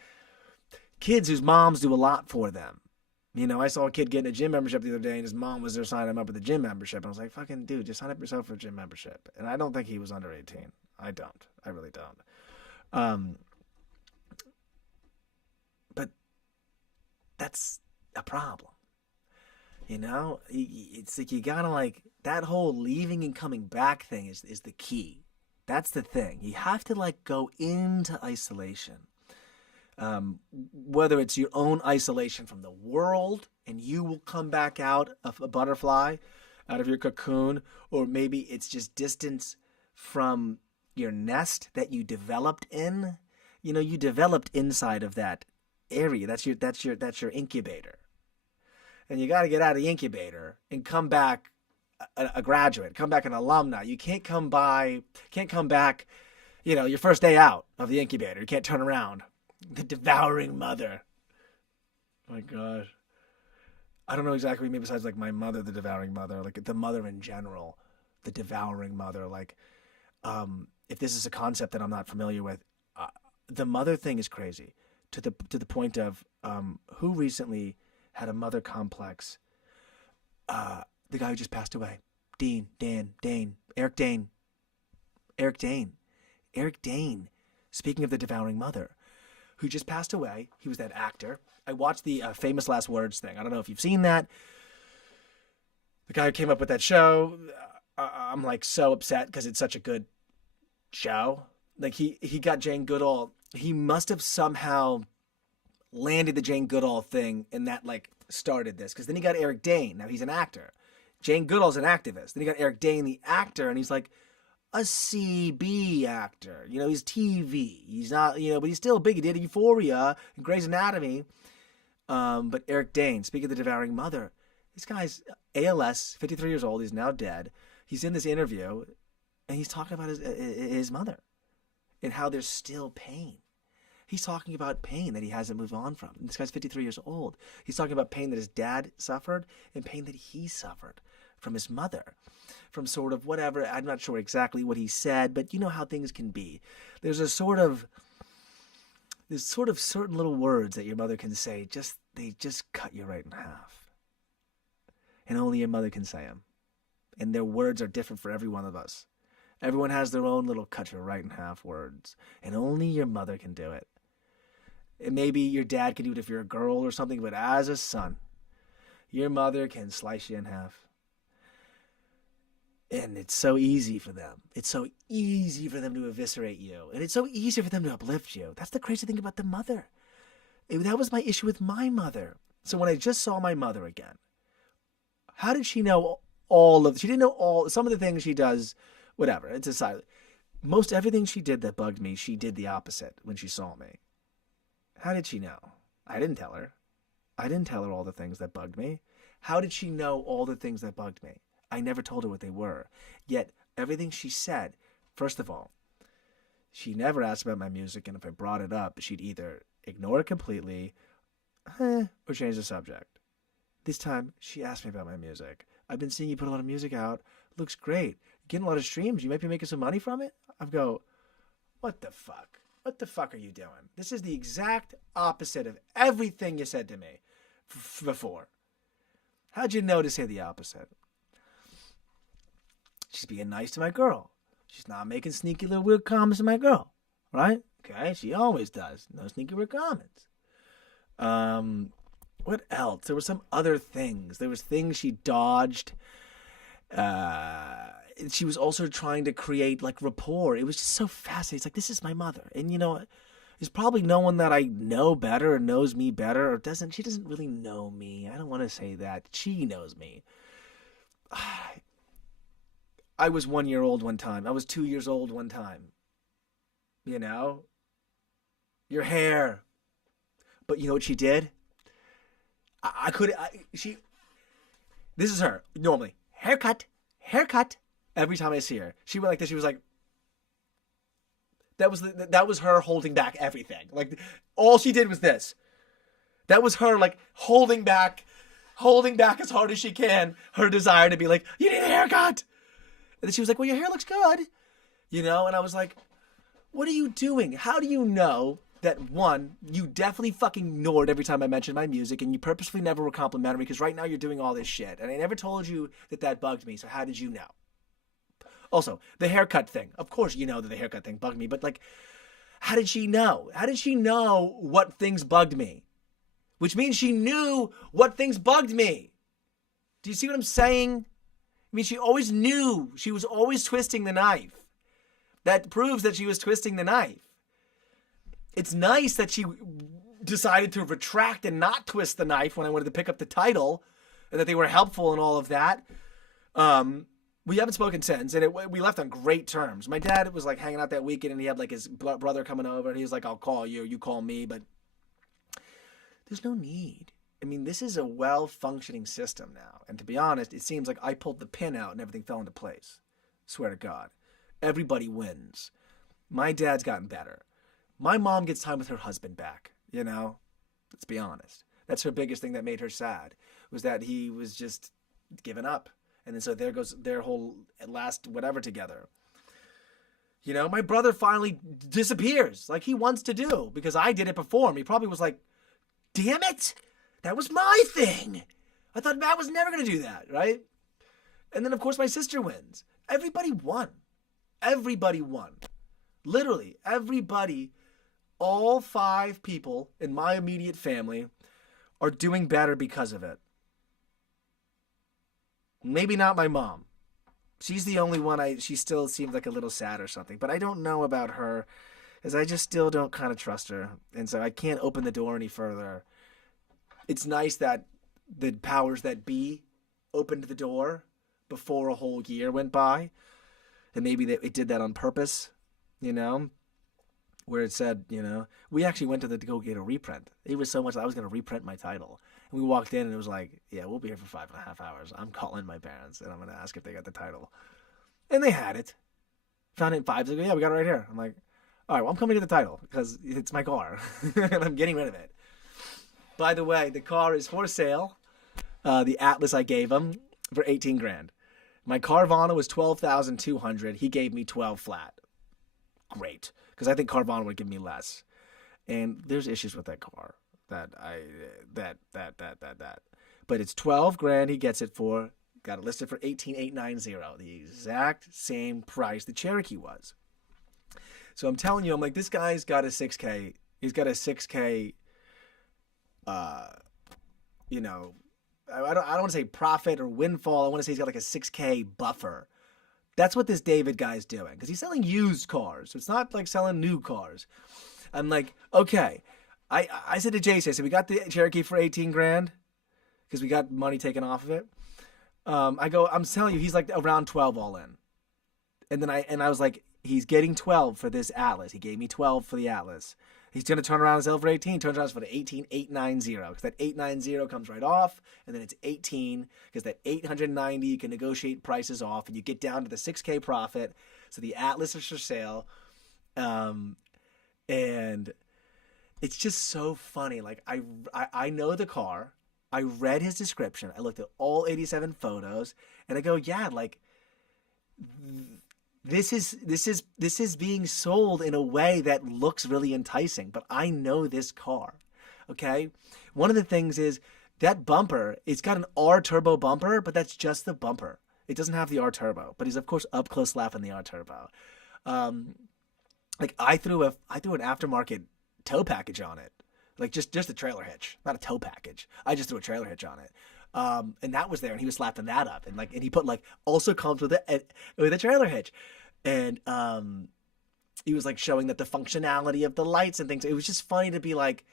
kids whose moms do a lot for them. I saw a kid getting a gym membership the other day, and his mom was there signing him up with a gym membership. And I was like, fucking dude, just sign up yourself for a gym membership. And I don't think he was under 18. I don't. I really don't. But that's a problem. It's like you gotta that whole leaving and coming back thing is the key. That's the thing. You have to go into isolation. Whether it's your own isolation from the world and you will come back out of a butterfly, out of your cocoon, or maybe it's just distance from your nest that you developed in. You developed inside of that area. That's your incubator. And you got to get out of the incubator and come back a graduate, come back an alumni. You can't come back, your first day out of the incubator. You can't turn around. The devouring mother. Oh my gosh. I don't know exactly, maybe besides my mother, the devouring mother, the mother in general, the devouring mother. If this is a concept that I'm not familiar with, the mother thing is crazy. to the point of who recently had a mother complex. The guy who just passed away, Eric Dane. Speaking of the devouring mother, who just passed away. He was that actor. I watched the Famous Last Words thing. I don't know if you've seen that. The guy who came up with that show, I'm like so upset because it's such a good show. Like he got Jane Goodall. He must have somehow landed the Jane Goodall thing, and that like started this. Because then he got Eric Dane. Now he's an actor. Jane Goodall's an activist. Then he got Eric Dane, the actor, and he's like a CB actor. You know, he's TV. He's not, you know, but he's still big. He did Euphoria and Grey's Anatomy. But Eric Dane, speaking of the devouring mother, this guy's ALS, 53 years old. He's now dead. He's in this interview, and he's talking about his mother and how there's still pain. He's talking about pain that he hasn't moved on from. And this guy's 53 years old. He's talking about pain that his dad suffered and pain that he suffered from his mother, from sort of whatever. I'm not sure exactly what he said, but you know how things can be. There's sort of certain little words that your mother can say. They just cut you right in half. And only your mother can say them. And their words are different for every one of us. Everyone has their own little cut you right in half words. And only your mother can do it. And maybe your dad can do it if you're a girl or something, but as a son, your mother can slice you in half. And it's so easy for them. It's so easy for them to eviscerate you. And it's so easy for them to uplift you. That's the crazy thing about the mother. That was my issue with my mother. So when I just saw my mother again, how did she know she didn't know some of the things she does, whatever. It's a silent. Most everything she did that bugged me, she did the opposite when she saw me. How did she know? I didn't tell her. I didn't tell her all the things that bugged me. How did she know all the things that bugged me? I never told her what they were. Yet, everything she said, first of all, she never asked about my music, and if I brought it up, she'd either ignore it completely or change the subject. This time, she asked me about my music. I've been seeing you put a lot of music out. Looks great. You're getting a lot of streams. You might be making some money from it? I go, what the fuck? What the fuck are you doing? This is the exact opposite of everything you said to me before. How'd you know to say the opposite? She's being nice to my girl. She's not making sneaky little weird comments to my girl. Right? Okay, she always does. No sneaky weird comments. What else? There were some other things. There was things she dodged. She was also trying to create like rapport. It was just so fascinating. It's like, this is my mother. And you know, there's probably no one that I know better or knows me better or doesn't. She doesn't really know me. I don't want to say that. She knows me. I was 1 year old one time. I was 2 years old one time. You know? Your hair. But you know what she did? This is her, normally. Haircut. Every time I see her. She went like this. She was like, that was her holding back everything. Like, all she did was this. That was her, like, holding back as hard as she can her desire to be like, you need a haircut. And then she was like, well, your hair looks good. You know? And I was like, what are you doing? How do you know that, one, you definitely fucking ignored every time I mentioned my music and you purposefully never were complimentary because right now you're doing all this shit. And I never told you that bugged me, so how did you know? Also, the haircut thing. Of course you know that the haircut thing bugged me, but like, how did she know? How did she know what things bugged me? Which means she knew what things bugged me. Do you see what I'm saying? I mean, she always knew. She was always twisting the knife. That proves that she was twisting the knife. It's nice that she decided to retract and not twist the knife when I wanted to pick up the title and that they were helpful and all of that. We haven't spoken since, and we left on great terms. My dad was like hanging out that weekend, and he had like his brother coming over, and he was like, I'll call you, you call me, but there's no need. I mean, this is a well-functioning system now, and to be honest, it seems like I pulled the pin out and everything fell into place. Swear to God. Everybody wins. My dad's gotten better. My mom gets time with her husband back, you know? Let's be honest. That's her biggest thing that made her sad, was that he was just giving up. And then so there goes their whole last whatever together. You know, my brother finally disappears like he wants to do because I did it before him. He probably was like, damn it, that was my thing. I thought Matt was never going to do that, right? And then, of course, my sister wins. Everybody won. Everybody won. Literally, everybody, all 5 people in my immediate family are doing better because of it. Maybe not my mom. She's the only one she still seems like a little sad or something. But I don't know about her, as I just still don't kind of trust her. And so I can't open the door any further. It's nice that the powers that be opened the door before a whole year went by. And maybe it did that on purpose, you know, where it said, you know, we actually went to go get a reprint. It was so much that I was going to reprint my title. And we walked in and it was like, yeah, we'll be here for 5.5 hours. I'm calling my parents and I'm going to ask if they got the title. And they had it. Found it in 5 seconds. Like, yeah, we got it right here. I'm like, all right, well, I'm coming to get the title because it's my car and I'm getting rid of it. By the way, the car is for sale. The Atlas I gave him for 18 grand. My Carvana was 12,200. He gave me 12 flat. Great. Because I think Carvana would give me less. And there's issues with that car. But it's 12 grand he gets it for. Got it listed for 18,890. The exact same price the Cherokee was. So I'm telling you, I'm like, this guy's got a 6K. He's got a 6K, you know, I don't want to say profit or windfall. I want to say he's got like a 6K buffer. That's what this David guy's doing. Because he's selling used cars. So it's not like selling new cars. I'm like, okay. I said to Jason, I said, we got the Cherokee for 18 grand because we got money taken off of it. I'm telling you, he's like around 12 all in. And then I was like, he's getting 12 for this Atlas. He gave me 12 for the Atlas. He's going to turn around and sell for 18. Turns around for the 18,890 because that 890 comes right off, and then it's 18 because that 890 you can negotiate prices off, and you get down to the 6K profit. So the Atlas is for sale, and it's just so funny. Like I know the car. I read his description. I looked at all 87 photos, and I go, yeah, like this is being sold in a way that looks really enticing. But I know this car. Okay, one of the things is that bumper. It's got an R turbo bumper, but that's just the bumper. It doesn't have the R turbo. But he's of course up close laughing the R turbo. Like I threw an aftermarket tow package on it. Like just a trailer hitch, not a tow package. I just threw a trailer hitch on it, and that was there, and he was slapping that up, and he put like also comes with a trailer hitch, and he was like showing that the functionality of the lights and things. It was just funny to be like,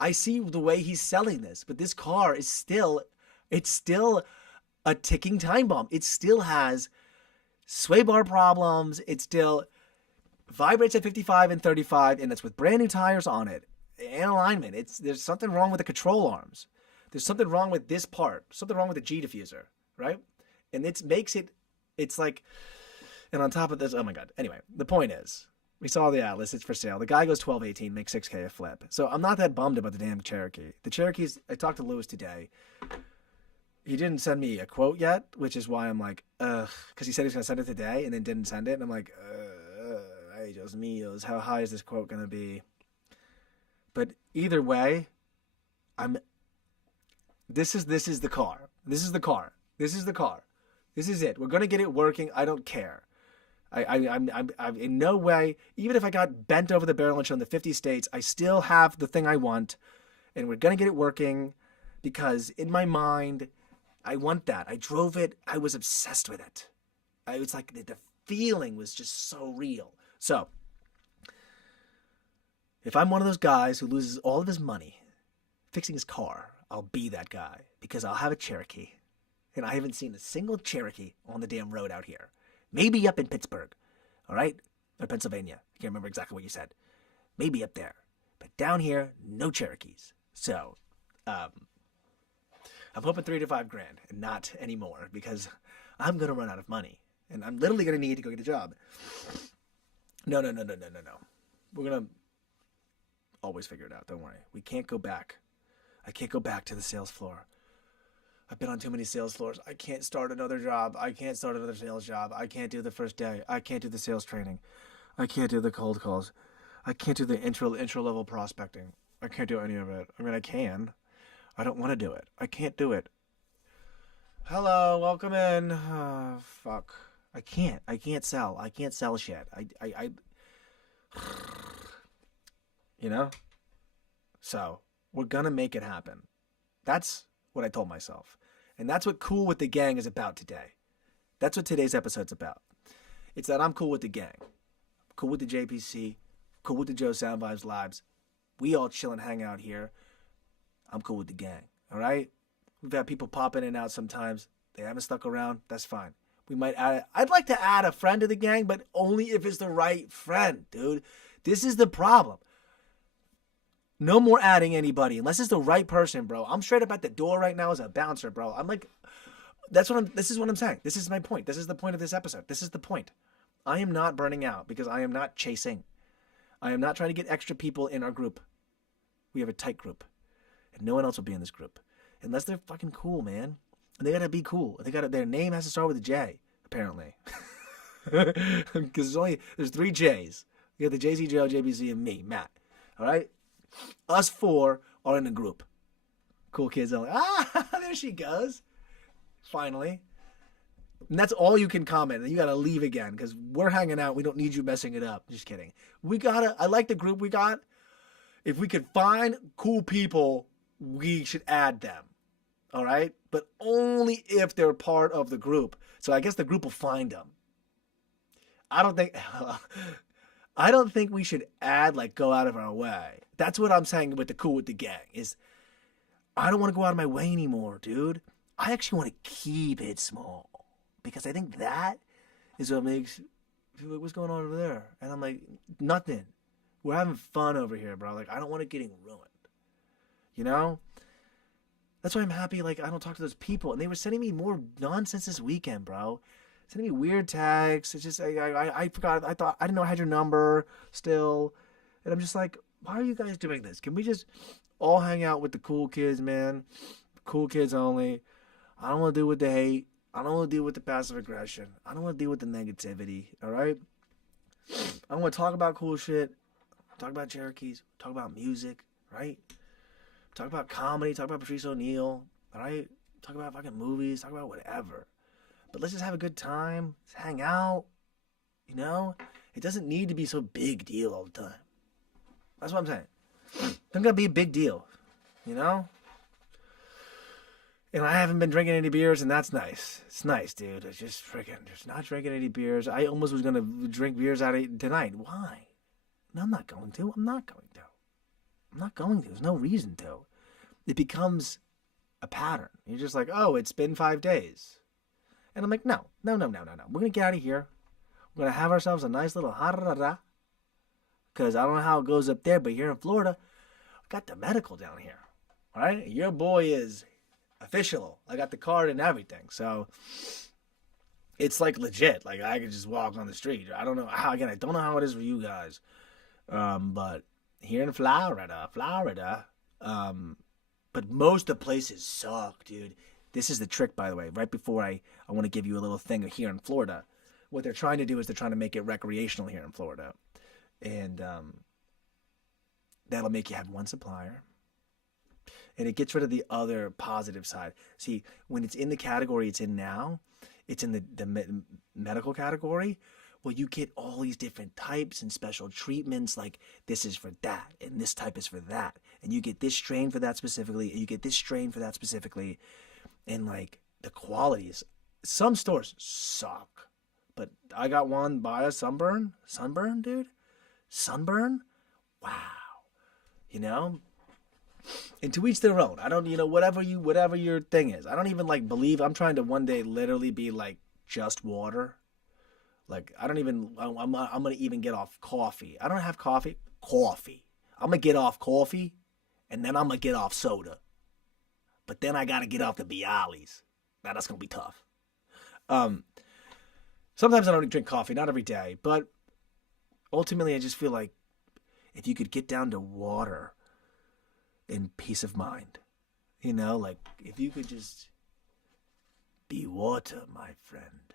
I see the way he's selling this, but this car is still a ticking time bomb. It still has sway bar problems. It still vibrates at 55 and 35, and that's with brand new tires on it. And alignment. There's something wrong with the control arms. There's something wrong with this part. Something wrong with the G diffuser, right? And it's like, and on top of this, oh my God. Anyway, the point is, we saw the Atlas. It's for sale. The guy goes 1218, makes 6K a flip. So I'm not that bummed about the damn Cherokee. The Cherokees, I talked to Lewis today. He didn't send me a quote yet, which is why I'm like, ugh, because he said he was going to send it today and then didn't send it. And I'm like, ay, Dios míos, how high is this quote going to be? But either way, this is the car. This is the car. This is the car. This is it. We're gonna get it working. I don't care. I'm in no way. Even if I got bent over the barrel and shown the 50 states, I still have the thing I want, and we're gonna get it working, because in my mind, I want that. I drove it. I was obsessed with it. I was like the feeling was just so real. So. If I'm one of those guys who loses all of his money fixing his car, I'll be that guy, because I'll have a Cherokee. And I haven't seen a single Cherokee on the damn road out here. Maybe up in Pittsburgh, all right? Or Pennsylvania. I can't remember exactly what you said. Maybe up there. But down here, no Cherokees. So, I'm hoping 3 to 5 grand and not anymore, because I'm going to run out of money. And I'm literally going to need to go get a job. No. We're going to always figure it out. Don't worry. We can't go back. I can't go back to the sales floor. I've been on too many sales floors. I can't start another job. I can't start another sales job. I can't do the first day. I can't do the sales training. I can't do the cold calls. I can't do the intro level prospecting. I can't do any of it. I mean, I can. I don't want to do it. I can't do it. Hello, welcome in. Fuck. I can't. I can't sell. I can't sell shit. I you know? So, we're gonna make it happen. That's what I told myself. And that's what Kool with the Gang is about today. That's what today's episode's about. It's that I'm cool with the gang. Cool with the JPC. Cool with the Joe Sound Vibes Lives. We all chill and hang out here. I'm cool with the gang. All right? We've had people pop in and out sometimes. They haven't stuck around. That's fine. We might add it. I'd like to add a friend to the gang, but only if it's the right friend, dude. This is the problem. No more adding anybody unless it's the right person, bro. I'm straight up at the door right now as a bouncer, bro. I'm like, this is what I'm saying. This is my point. This is the point of this episode. This is the point. I am not burning out because I am not chasing. I am not trying to get extra people in our group. We have a tight group. And no one else will be in this group. Unless they're fucking cool, man. And they gotta be cool. Their name has to start with a J, apparently. Because there's 3 J's. You got the JC, Joe, JBC, and me, Matt. All right? Us 4 are in a group. Cool kids only. Ah, there she goes. Finally. And that's all you can comment. And you got to leave again because we're hanging out. We don't need you messing it up. Just kidding. I like the group we got. If we could find cool people, we should add them. All right? But only if they're part of the group. So I guess the group will find them. I don't think we should go out of our way. That's what I'm saying with the Kool with the Gang is I don't want to go out of my way anymore, dude. I actually want to keep it small because I think that is what makes people like, what's going on over there? And I'm like, nothing. We're having fun over here, bro. Like, I don't want it getting ruined. You know? That's why I'm happy, I don't talk to those people. And they were sending me more nonsense this weekend, bro. Sending me weird texts. It's just, I forgot. I didn't know I had your number still. And I'm just like, why are you guys doing this? Can we just all hang out with the cool kids, man? Cool kids only. I don't want to deal with the hate. I don't want to deal with the passive aggression. I don't want to deal with the negativity, all right? I want to talk about cool shit. Talk about Cherokees. Talk about music, right? Talk about comedy. Talk about Patrice O'Neal, all right? Talk about fucking movies. Talk about whatever. But let's just have a good time. Let's hang out, you know? It doesn't need to be so big deal all the time. That's what I'm saying. Don't gotta be a big deal, you know? And I haven't been drinking any beers, and that's nice. It's nice, dude. It's just not drinking any beers. I almost was going to drink beers out of tonight. Why? No, I'm not going to. I'm not going to. There's no reason to. It becomes a pattern. You're just like, oh, it's been 5 days. And I'm like, no. We're going to get out of here. We're going to have ourselves a nice little ha-da-da-da. Because I don't know how it goes up there, but here in Florida, we got the medical down here. All right? Your boy is official. I got the card and everything. So it's legit. I could just walk on the street. I don't know how, again, I don't know how it is for you guys. But here in Florida, but most of the places suck, dude. This is the trick, by the way. Right before I want to give you a little thing here in Florida. What they're trying to do is they're trying to make it recreational here in Florida. And that'll make you have one supplier. And it gets rid of the other positive side. See, when it's in the category it's in now, it's in the medical category. Well, you get all these different types and special treatments. Like this is for that, and this type is for that. And you get this strain for that specifically, and you get this strain for that specifically. And the quality is, some stores suck. But I got one by a sunburn, dude. Sunburn? Wow. You know? And to each their own. I don't, whatever your thing is. I don't even believe I'm trying to one day literally be just water. I'm going to even get off coffee. I don't have coffee. I'm going to get off coffee and then I'm going to get off soda. But then I got to get off the Bialys. Now that's going to be tough. Sometimes I don't drink coffee, not every day, but ultimately I just feel like if you could get down to water and peace of mind, if you could just be water, my friend,